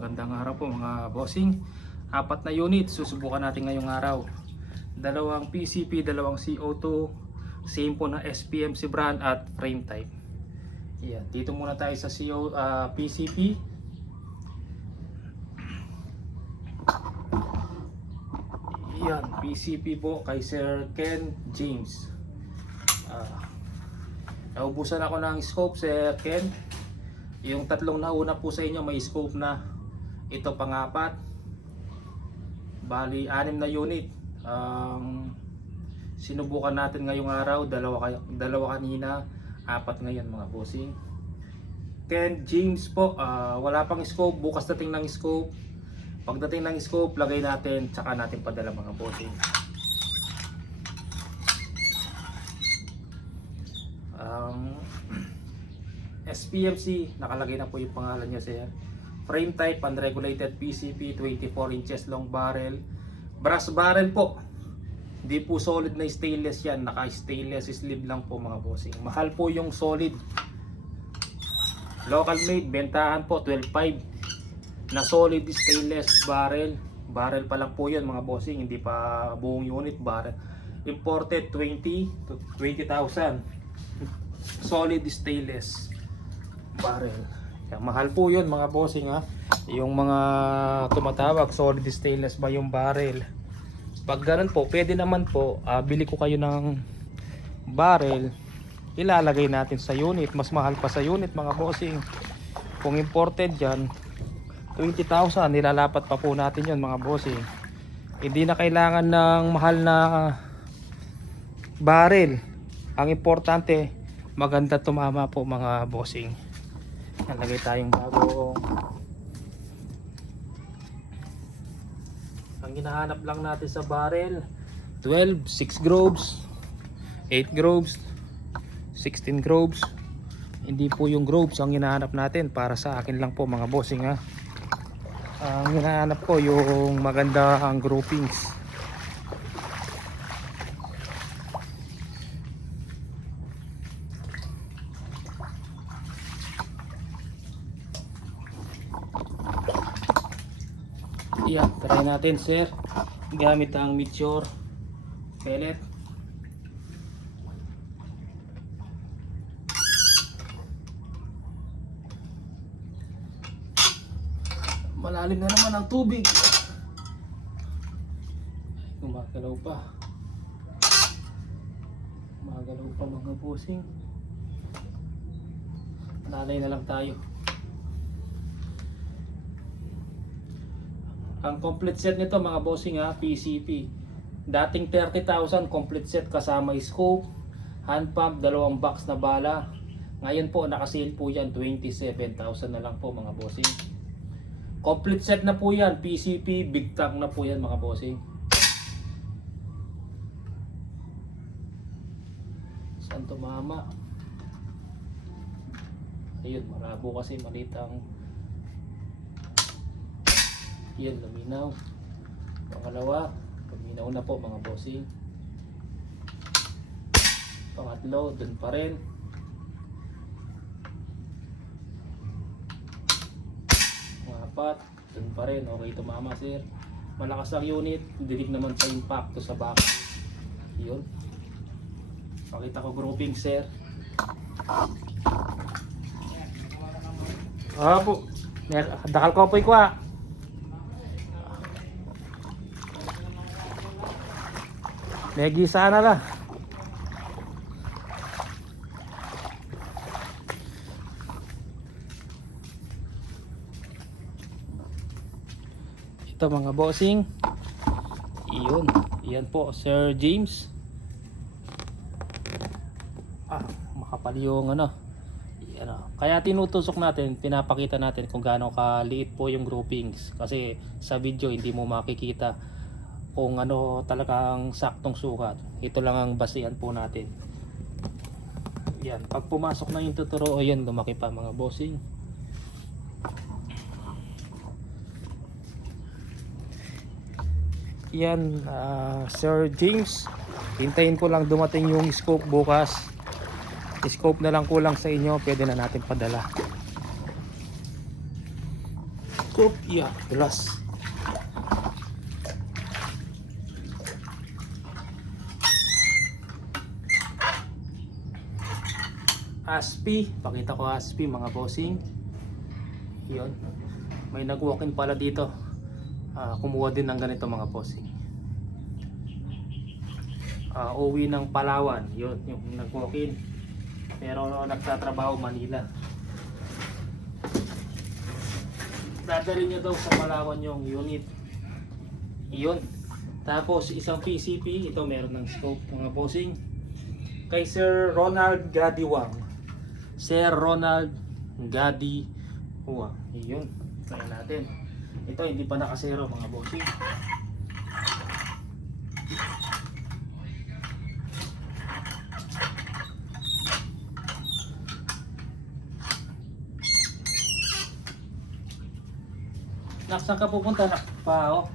Magandang araw po mga bossing. Apat na unit susubukan natin ngayong araw. Dalawang PCP, dalawang CO2, same po na SPMC brand at frame type. Yan, dito muna tayo sa PCP. Yan, PCP po kay Sir Ken James. Naubusan ako ng scope, Sir Ken. Yung tatlong nauna po sa inyo may scope na. Ito pang-apat. Bali 6 na unit. Sinubukan natin ngayong araw, dalawa kanina, 4 ngayon mga bossing. Ken James po, wala pang scope, bukas dating ng scope. Pagdating ng scope, lagay natin, tsaka natin padala mga bossing. SPMC, nakalagay na po yung pangalan niya sir. Frame type, unregulated PCP, 24 inches long barrel. Brass barrel po. Hindi po solid na stainless yan. Naka-stainless sleeve lang po mga bossing. Mahal po yung solid. Local made, bentahan po 12.5 na solid stainless barrel. Barrel pa lang po yan mga bossing. Hindi pa buong unit barrel. Imported 20 to 20,000. Solid stainless barrel. Mahal po yun mga bossing ha. Yung mga tumatawag solid stainless ba yung barrel. Pag ganun po, pwede naman po bili ko kayo ng barrel, ilalagay natin sa unit. Mas mahal pa sa unit mga bossing. Kung imported yan 20,000, nilalapat pa po natin yun mga bossing. Hindi na kailangan ng mahal na barrel. Ang importante maganda tumama po mga bossing. Nalagay tayong bagong. Ang hinahanap lang natin sa barrel 12, 6 groves, 8 groves, 16 groves. Hindi po yung groves ang hinahanap natin, para sa akin lang po mga bossing ha. Ang hinahanap ko yung maganda ang groupings. Yeah, try natin sir gamit ang Meteor pellet. Malalim na naman ang tubig. Gumagalaw pa. Gumagalaw pa mga bossing. Nanay na lang tayo. Ang complete set nito mga bossing ha, PCP. Dating 30,000 complete set kasama scope, hand pump, dalawang box na bala. Ngayon po naka-sale po yan 27,000 na lang po mga bossing. Complete set na po yan, PCP, big tank na po yan mga bossing. Saan tumama? Ayun, marabo kasi, maliit ang. Yan, luminaw. Pangalawa, luminaw na po mga bossing. Pangatlo, dun pa rin. Pangapat, dun pa rin. Okay, tumama sir. Malakas ang unit, dilig naman sa impacto sa back. Yun. Pakita ko grouping sir. Po. Dakal ko po ikwa. Negisa na lang. Ito mga bossing. Iyon. Iyan po Sir James. Makapal yung ano. Kaya tinutusok natin, pinapakita natin kung gaano kaliit po yung groupings. Kasi sa video hindi mo makikita kung ano talagang saktong sukat. Ito lang ang basihan po natin. Yan, pag pumasok na yung tuturo, o yan, lumaki pa mga bossing. Yan, Sir James, hintayin ko lang dumating yung scope bukas. Scope na lang kulang sa inyo, pwede na natin padala. scope. Yeah, glass. Aspi, pakita ko Aspi mga bossing. Yun. May nag-walk-in pala dito. Kumuha din ng ganito mga bossing. Uwi ng Palawan. Yun, yung nag-walk-in. Pero nagtatrabaho Manila. Dadalhin niya daw sa Palawan yung unit. Yun. Tapos isang PCP. Ito meron ng scope mga bossing. Kay Sir Ronald Gadiwang. Sir Ronald Gadiwang. Yun. Try natin. Ito hindi pa nakasero mga bossing. Nak, saan ka pupunta nak? Pao.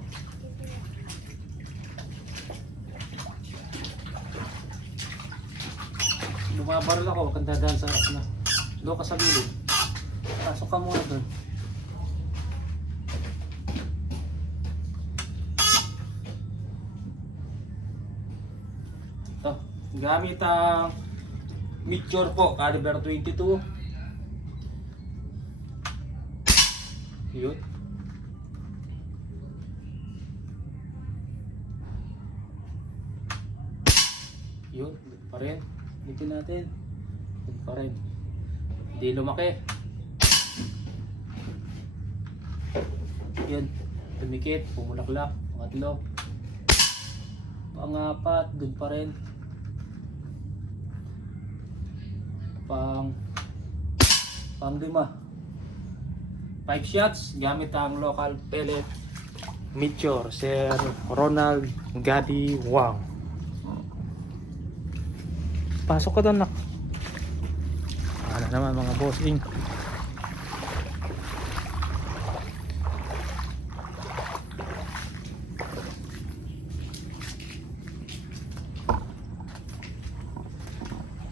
Bumabaril ako, kang dadaan sa na. Doon ka sa gilid. Pasok ka muna doon. Ito, gamit ang Meteor po, caliber 22. Yun. Yun, dito pa rin. Dito natin. Dito pa rin. Hindi lumaki. Yun. Tumikit, pumulaklak. Pangatlo. Pangapat, dun pa rin. Pang-lima. 5 shots gamit ang local pellet Meteor, Sir Ronald Gadiwang. Pasok ka doon nak. Ano naman mga bossing.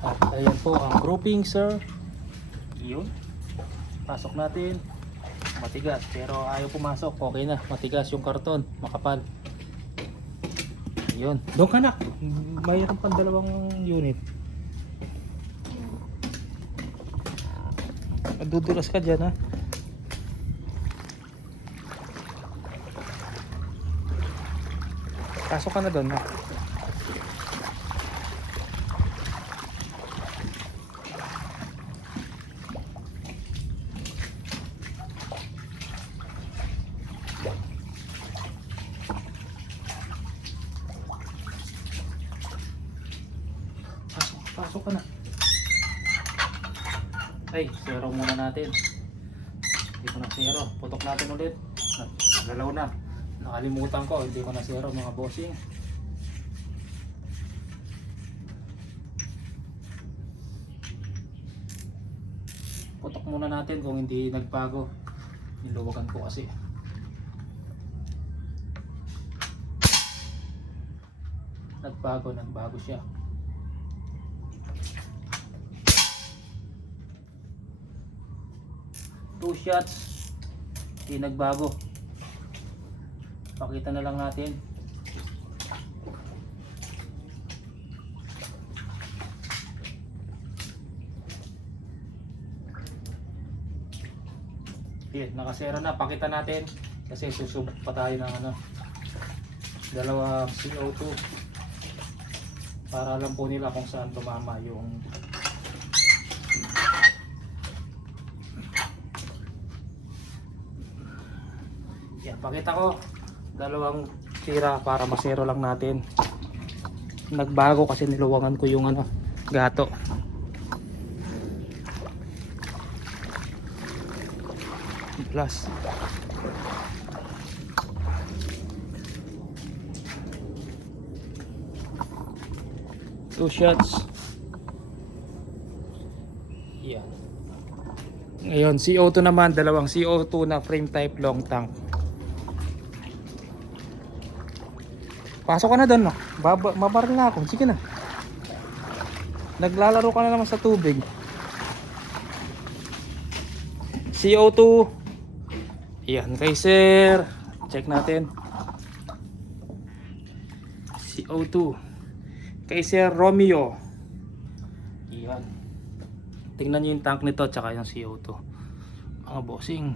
At ayan po ang grouping sir. Yun. Pasok natin. Matigas pero ayaw pumasok. Okay na. Matigas yung karton. Makapal. Yun. Doon ka nak. Mayroon pang dalawang unit. Dudulas ka dyan ha. Pasok ka na doon ha. Pasok ka na. Ay, zero muna natin. Hindi ko na zero. Putok natin ulit. Nagalaw na. Nakalimutan ko. Hindi ko na zero mga bossing. Putok muna natin kung hindi nagbago. Niluwagan ko kasi. Nagbago siya. Two shots, hindi nagbago. Pakita na lang natin. Yan, nakasera na. Pakita natin kasi susubok pa tayo ng dalawang CO2 para alam po nila kung saan tumama yung yan. Pakita ko dalawang tira para masero lang natin. Nagbago kasi niluwangan ko yung gato. Plus two shots. Yan. Ngayon CO2 naman, dalawang CO2 na frame type long tank. Pasok ka na doon, no? Mabaril na ako. Sige na. Naglalaro ka na naman sa tubig. CO2 Yan kay sir. Check natin. CO2. Kay sir Romeo. Yan. Tingnan nyo yung tank nito tsaka yung CO2. Mga bossing.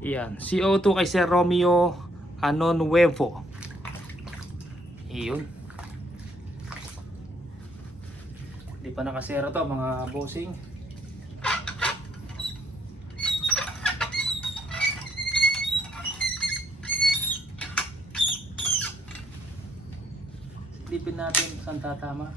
Yan. CO2 kay sir Romeo Ano Nuevo. Iyon. Hindi pa nakasero to mga bossing. Silipin natin saan tatama.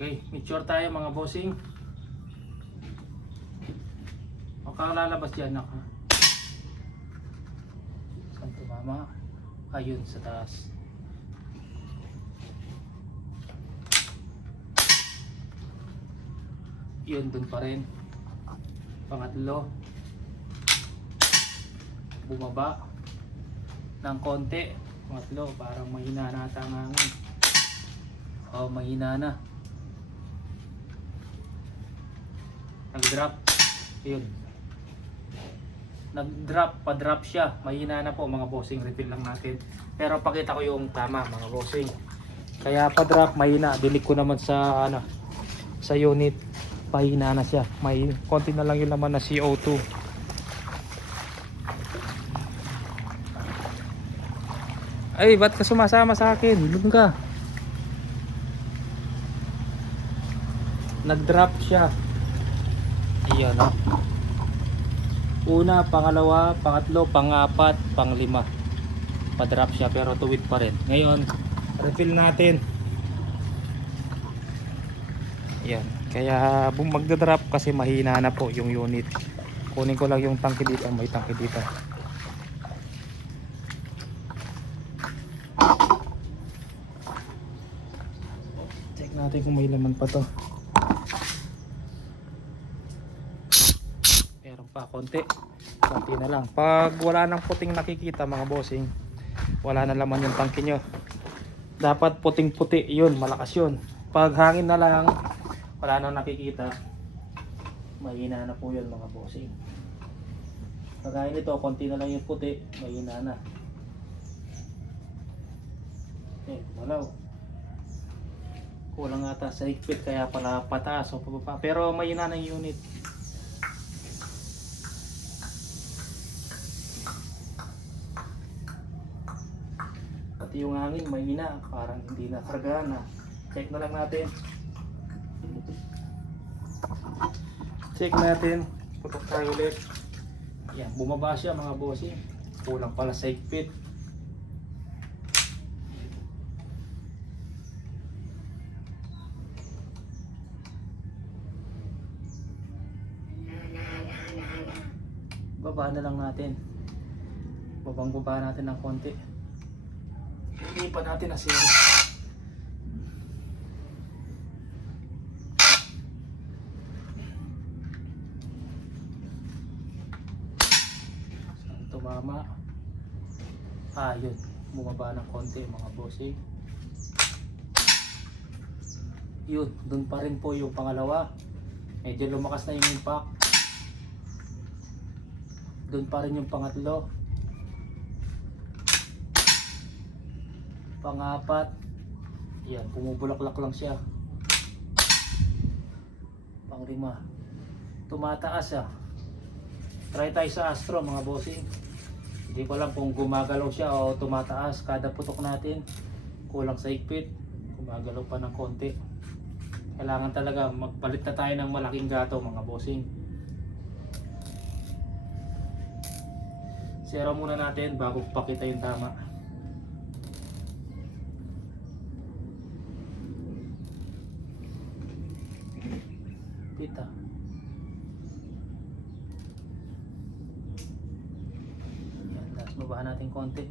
Okay, make sure tayo mga bossing. Makalalabas dyan ha. Saan tumama? Ayun sa taas. Yun dun pa rin. Pangatlo. Bumaba ng konti. Pangatlo, parang mahina na ata ang hangin. Oh, mahina na. Nag-drop. Yun. Nag-drop, pa-drop siya. Mahina na po mga bossing, refill lang natin. Pero pakita ko yung tama mga bossing. Kaya pa-drop, mahina. Dilig ko naman sa ano, sa unit. Pahina na siya. May konti na lang yung laman na CO2. Ay, ba't ka sumasama sa akin? Doon ka. Nag-drop siya. Ayan o. Una, pangalawa, pangatlo, pangapat, panglima. Pa-drop siya pero tuwid pa rin. Ngayon, refill natin. Ayan. Kaya magdadrop kasi mahina na po yung unit. Kunin ko lang yung tangke dito. May tangke dito. Check natin kung may laman pa to. Meron pa konti. Konti na lang. Pag wala nang puting nakikita mga bossing, wala na laman yung tangke nyo. Dapat puting puti yun. Malakas yun. Pag hangin na lang, wala nang nakikita, mahina na po yun mga bossing. Kagaya nito, konti na lang yung puti, mahina na. Malaw. Kulang ata sa higpit kaya pala pataas o pababa. Pero mahina na yung unit. Pati yung hangin mahina, parang hindi na kargana. Check na lang natin. Check natin. Putok tayo ulit. Yan, bumaba siya mga bossing. Kulang pala sa higpit. Baba na lang natin. Babang-baba natin ng konti. Hindi pa natin na zero. Tumama. Yun. Bumaba ng konti mga bossing. Yun. Dun pa rin po yung pangalawa. Medyo lumakas na yung impact. Dun pa rin yung pangatlo. Pangapat. Yan. Bumubulaklak lang siya. Panglima. Tumataas ah. Try tayo sa Astro mga bossing. Hindi ko alam kung gumagalaw siya o tumataas kada putok natin. Kulang sa higpit. Gumagalaw pa ng konti. Kailangan talaga magpalit na tayo ng malaking gato mga bossing. Zero muna natin bago pakita yung tama. Pita. Babahan natin konti.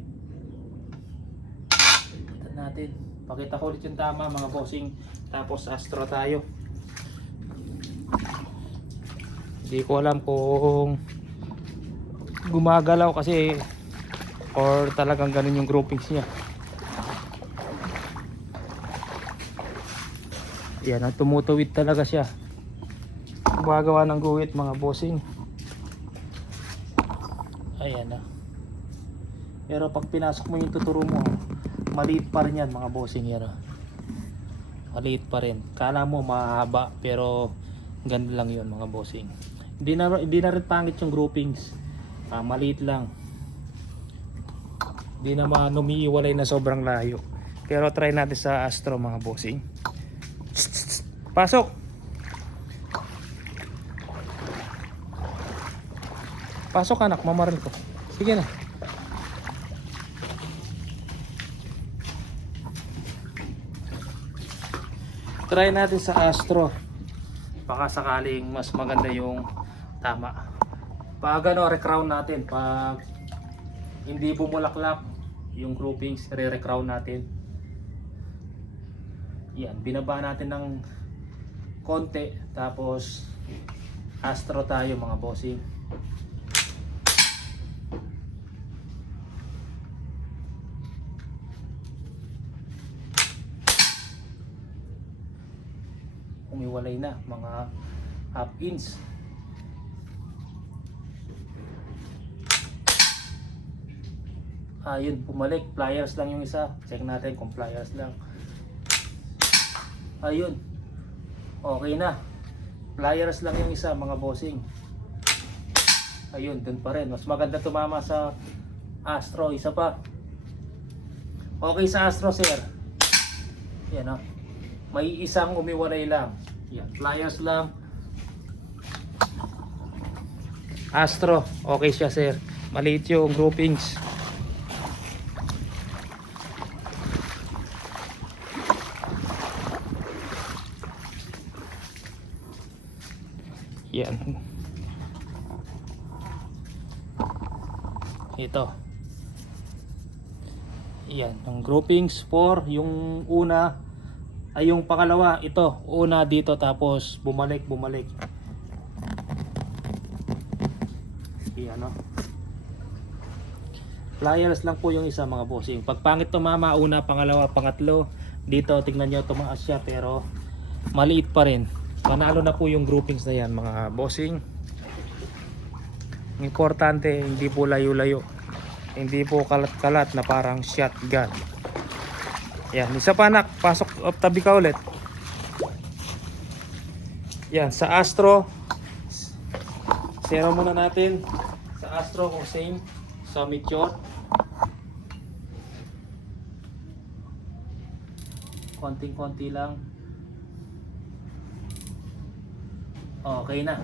Tignan natin. Pakita ko ulit yung tama mga bossing. Tapos Astro tayo. Hindi ko alam kung gumagalaw kasi or talagang ganun yung groupings niya. Yan, at tumutuwid talaga siya. Gumagawa ng guhit mga bossing. Ayan na. Pero pag pinasok mo yung tuturo mo, maliit pa rin yan mga bossing yan. Maliit pa rin. Kala mo mahaba pero ganda lang yun mga bossing. Hindi na rin pangit yung groupings. Maliit lang. Hindi naman umiiwalay na sobrang layo. Pero try natin sa Astro mga bossing. Pasok! Pasok anak, mamaril ko. Sige na. Try natin sa Astro. Baka sakaling mas maganda yung tama. Pag ano, recrown natin. Pag hindi bumulaklak yung groupings, re-recrown natin. Yan, binaba natin ng konti. Tapos Astro tayo mga bossing. Umiwalay na mga half inch. Ayun, bumalik. Pliers lang yung isa. Check natin kung pliers lang. Ayun, okay na. Pliers lang yung isa mga bossing. Ayun, dun pa rin. Mas maganda tumama sa Astro. Isa pa. Okay sa Astro sir. Yan o. May isang umiwalay lang. Yan, pliers lang. Astro, okay siya sir. Maliit yung groupings. Yan. Ito. Yan, yung groupings 4, yung una ay yung pangalawa, ito, una dito tapos bumalik. Yan no. Pliers lang po yung isa mga bossing. Pag pangit tumama, una, pangalawa, pangatlo, dito tingnan nyo tumaas siya pero maliit pa rin. Manalo na po yung groupings na yan mga bossing. Importante hindi po layo-layo, hindi po kalat-kalat na parang shotgun. Yan, isa pa anak, pasok up tabi ka ulit. Yan, sa Astro zero muna natin. Sa Astro kung same sa Meteor, konting-konti lang. Okay na.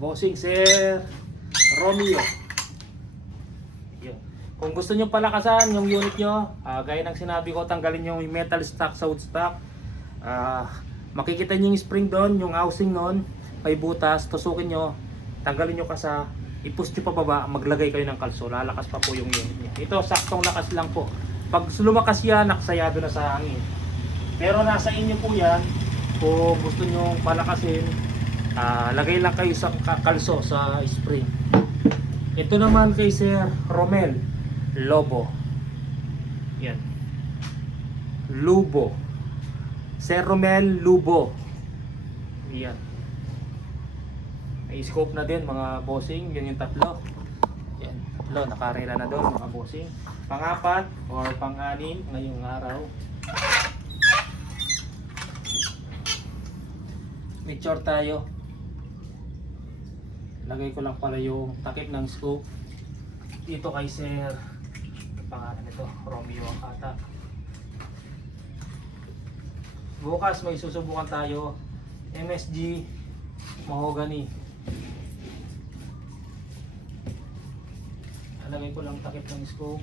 Bossing Sir Romeo. Yun. Kung gusto nyo palakasan yung unit nyo, gaya ng sinabi ko, tanggalin yung metal stock sa wood stock. Makikita nyo yung spring doon, yung housing noon, may butas, tusukin nyo, tanggalin nyo kasa, i-push nyo pa baba, maglagay kayo ng kalso, lalakas pa po yung unit nyo. Ito, saktong lakas lang po. Pag lumakas yan, nakasayado na sa hangin. Pero nasa inyo po yan. Kung gusto nyo palakasin, lagay lang kayo sa kalso sa spring. Ito naman kay Sir Romel Lobo. Yan. Lubo. Sir Romel Lubo. Yan. May scope na din mga bossing. Yan yung tatlo. Yan. Tatlo. Nakarela na doon mga bossing. Pang-apat or pang-anim ngayong araw. Mature tayo. Lagay ko lang pala yung takip ng scope dito kay Sir, pangalan nito, Romeo ang kata. Bukas may susubukan tayo, MSG mahogany. Lagay ko lang takip ng scope.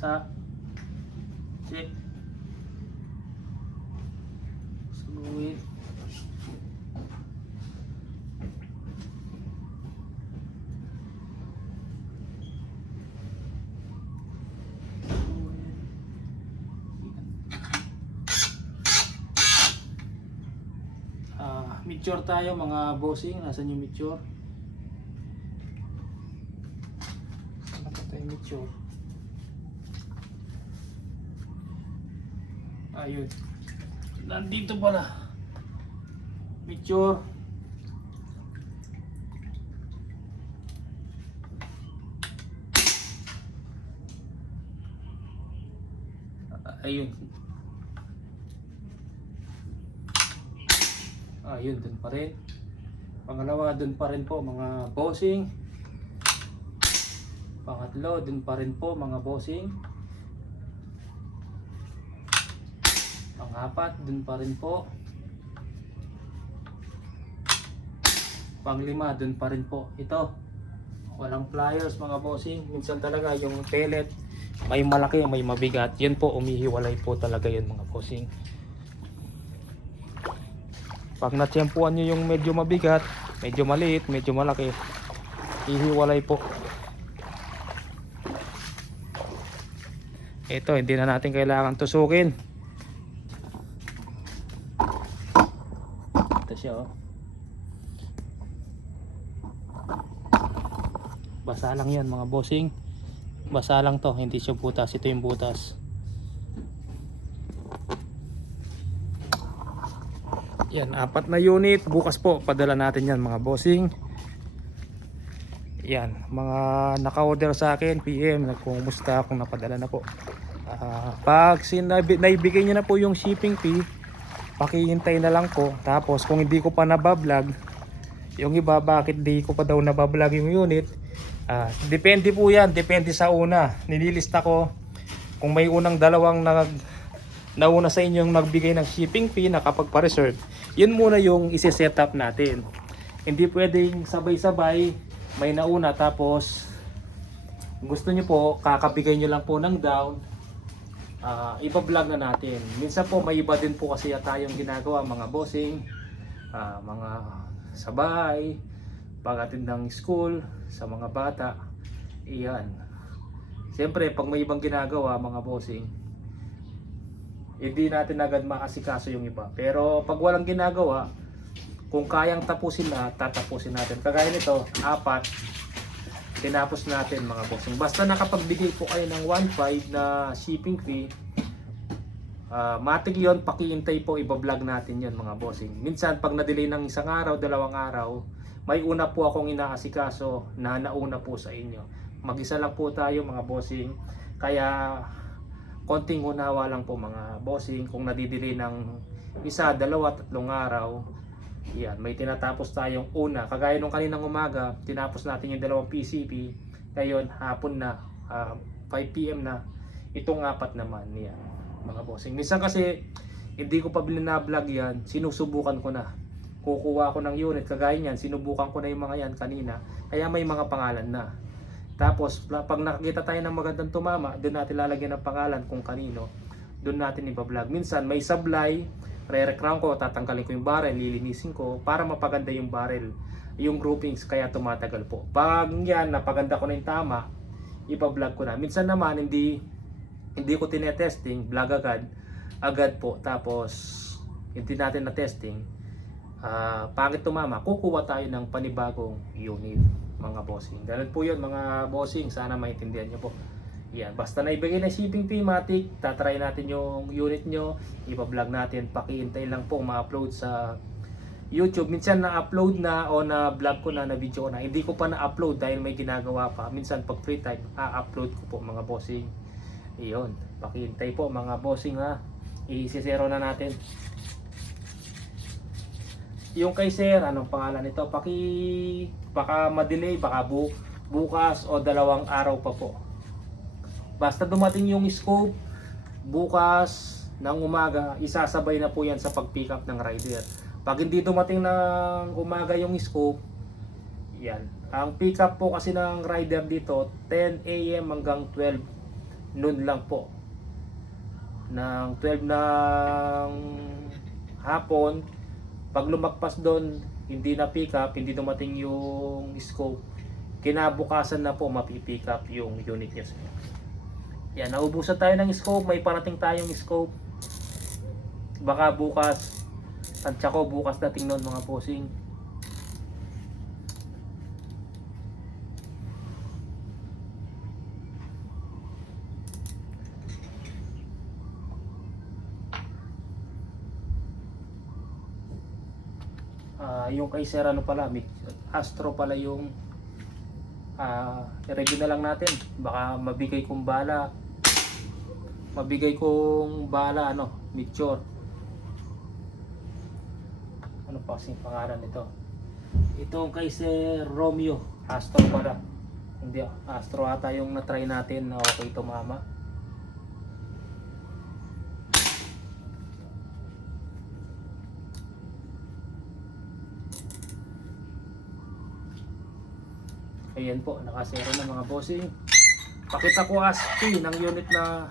Sa check. Mature tayo mga bossing. Nasaan yung mature? Saan na tayo mature? Ayun. Nandito pala. Mature. Ayun. Ayun, dun pa rin. Pangalawa, dun pa rin po mga bossing. Pangatlo, dun pa rin po mga bossing. Pangapat, dun pa rin po. Panglima, dun pa rin po. Ito, walang pliers mga bossing. Minsan talaga yung pellet, may malaki, may mabigat. Yun po, umihiwalay po talaga yun mga bossing. Pag natsyempuan nyo yung medyo mabigat, medyo maliit, medyo malaki, hihiwalay po. Ito, hindi na natin kailangan tusukin. Ito siya, oh. Basa lang yan mga bossing. Basa lang to, hindi siya butas. Ito yung butas. Yan, 4 na unit. Bukas po padala natin yan mga bossing. Yan, mga naka-order sa akin, PM, nagkumusta kung napadala na po. Pag naibigay nyo na po yung shipping fee, pakihintay na lang po. Tapos kung hindi ko pa nabablog, yung iba bakit di ko pa daw nabablog yung unit, depende po yan, depende sa una. Nililista ko kung may unang dalawang nauna sa inyong nagbigay ng shipping fee na kapag pa-reserve, yun muna yung isi-set up natin. Hindi pwedeng sabay-sabay may nauna tapos gusto nyo po kakabigay nyo lang po ng down, ipa-vlog na natin. Minsan po may iba din po kasi tayong ginagawa mga bossing, mga sa bahay, pagdating ng school sa mga bata. Iyan, siyempre pag may ibang ginagawa mga bossing, hindi natin agad maasikaso yung iba. Pero pag walang ginagawa, kung kayang tapusin na, tatapusin natin. Kagaya nito, 4, tinapos natin mga bossing. Basta nakapagbigay po kayo ng 1.5 na shipping fee, matik yun, pakiintay po, iba-vlog natin yun mga bossing. Minsan pag na-delay ng 1 araw, 2 araw, may una po akong inaasikaso na nauna po sa inyo. Mag-isa lang po tayo mga bossing. Kaya konting unawa lang po mga bossing. Kung nadidelay ng 1, 2, 3 araw, yan, may tinatapos tayong una. Kagaya nung kaninang umaga, tinapos natin yung 2 PCP. Ngayon, hapon na, 5 PM na. Itong 4 naman, yan, mga bossing. Minsan kasi, hindi ko pa binablog yan, sinusubukan ko na. Kukuha ko ng unit, kagaya niyan, sinubukan ko na yung mga yan kanina. Kaya may mga pangalan na. Tapos, pag nakakita tayo ng magandang tumama, doon natin lalagyan ng pangalan kung kanino. Doon natin ipa-vlog. Minsan, may sablay, re-recrown ko, tatanggalin ko yung barrel, lilinisin ko para mapaganda yung barrel, yung groupings, kaya tumatagal po. Pag yan, napaganda ko na yung tama, ipa-vlog ko na. Minsan naman, hindi ko tinetesting, vlog agad po. Tapos, hindi natin na-testing, pangit tumama, kukuha tayo ng panibagong unit mga bossing. Ganun po yun mga bossing, sana maintindihan nyo po. Yan, basta na ibigay na shipping fee, matik, tatry natin yung unit nyo, ipa-vlog natin, pakiintay lang po ma-upload sa YouTube. Minsan na-upload na o na-vlog ko na, na-video ko na, hindi ko pa na-upload dahil may ginagawa pa. Minsan pag free time, upload ko po mga bossing. Iyon, pakiintay po mga bossing ha. I-zero na natin. Yung kay sir, anong pangalan nito? Baka ma-delay, baka bukas o 2 araw pa po. Basta dumating yung scope, bukas ng umaga, isasabay na po yan sa pag-pick up ng rider. Pag hindi dumating ng umaga yung scope, yan. Ang pick up po kasi ng rider dito, 10 AM hanggang 12 noon lang po. Ng 12 ng hapon, pag lumagpas doon, hindi na pick up, hindi dumating yung scope, kinabukasan na po mapipick up yung unit niya. Yan, naubusan tayo ng scope, may parating tayong scope. Baka bukas Tansya ko bukas dating nun mga bossing. Yung kay Sir ano pala, Astro pala yung i-review na lang natin. Baka mabigay kong bala. Ano, Meteor. Ano pa kasing pangalan nito? Ito kay Sir Romeo, Astro pala. Hindi, Astro ata yung na-try natin na okay tumama. Ayan po, nakasero na mga bossing. Pakita ko ASCII ng unit na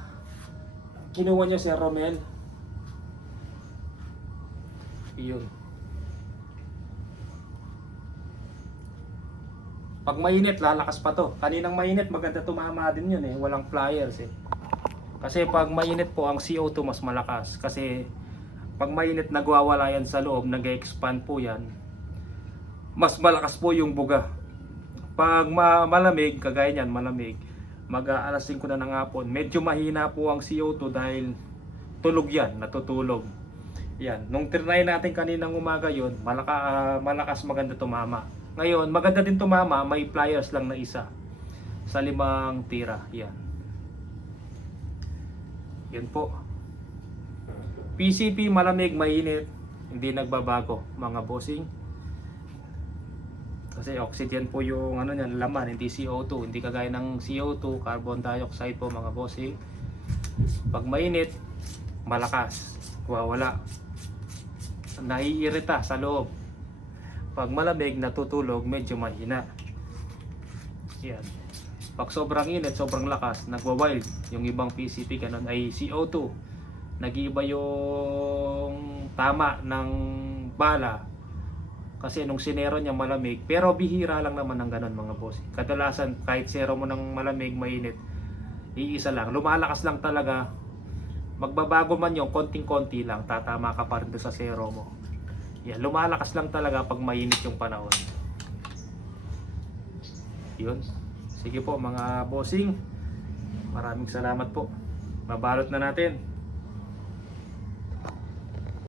kinuha niya si Romel. Yun. Pag mainit, lalakas pa to. Kaninang mainit, maganda tumama din yun eh. Walang flyers eh. Kasi pag mainit po, ang CO2 mas malakas. Kasi pag mainit, nagwawala yan sa loob, nag-expand po yan. Mas malakas po yung buga. Pag malamig, kagaya niyan, malamig, mag-aalas 5 na ng hapon, medyo mahina po ang CO2 dahil tulog yan, natutulog. Yan, nung trinay natin kaninang umaga yun, malakas maganda tumama. Ngayon, maganda din tumama, may pliers lang na isa sa 5 tira. Yan. Yan po. PCP malamig, mainit, hindi nagbabago mga bossing. Kasi oxygen po yung ano niyan, laman, hindi CO2. Hindi kagaya ng CO2, carbon dioxide po mga bossing. Pag mainit, malakas, wawala. Naiirita sa loob. Pag malamig, natutulog, medyo mahina. Yan. Pag sobrang init, sobrang lakas, nagwa-wild. Yung ibang PCP ganun ay CO2. Nag-iiba yung tama ng bala. Kasi nung sinero niya malamig, pero bihira lang naman ng ganun mga boss. Kadalasan kahit zero mo ng malamig, mainit, iisa lang. Lumalakas lang talaga. Magbabago man yung konting-konti lang, tatama ka pa rin sa zero mo. Yan, lumalakas lang talaga pag mainit yung panahon. Yun. Sige po mga bossing. Maraming salamat po. Babalot na natin.